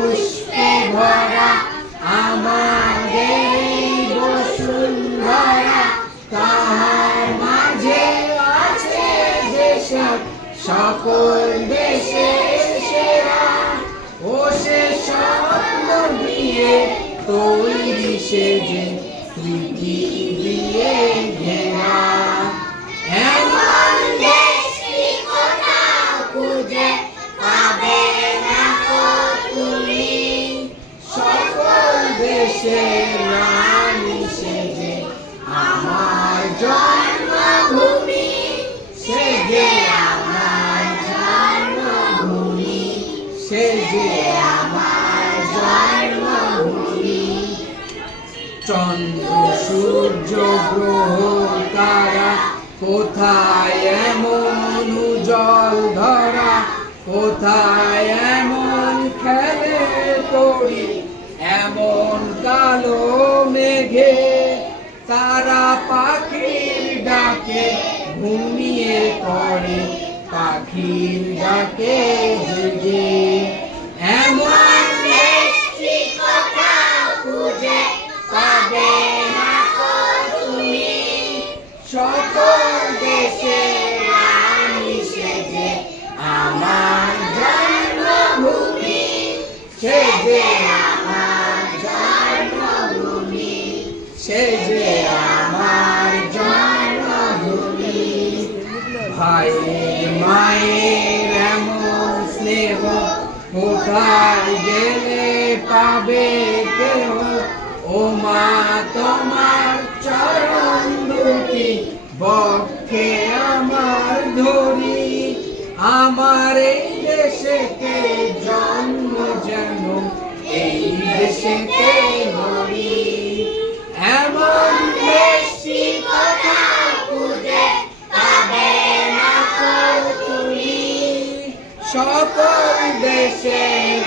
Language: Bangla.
পুষ্প ভরা আমাদের বসুন্ধরা, তাহার মাঝে আছে দেশের সকল দেশের সেরা। ও সে স্বপ্ন দিয়ে তৈরি সেজে স্মৃতি দিয়ে ঘেরা। এমন দেশ কি কোথাও খুঁজে পাবে না কো তুমি, সকল দেশের রানী সেজে আমার জন্মভূমি, সেজে আমার জন্মভূমি, সেজে আমার জন্মভূমি। চন্দ্র সূর্য গ্রহ তারা কোথায় এমন উজ্জ্বল ধরা, কোথায় এমন খেলে তরি এমন কালো মেঘে। তারা পাখির ডাকে ঘুমিয়ে পড়ে, পাখির ডাকে জেগে। এমন দেশ কি কোথাও খুঁজে পাবে না কো তুমি, সকল দেশের রানী সেজে আমার জন্মভূমি, সেজে আমার জন্মভূমি, সেজে আমার জন্মভূমি। ভাইয়ের মায়ের এমন স্নেহ কোথায় গেলে পাবে কেহ, ও মা তোমার চরণ দুটি বক্ষে আমার ধরি। আমার এই দেশেতে জন্ম যেন এই দেশেতে মরি। এমন দেশ কি কোথাও খুঁজে পাবে না কো তুমি, সকল দেশের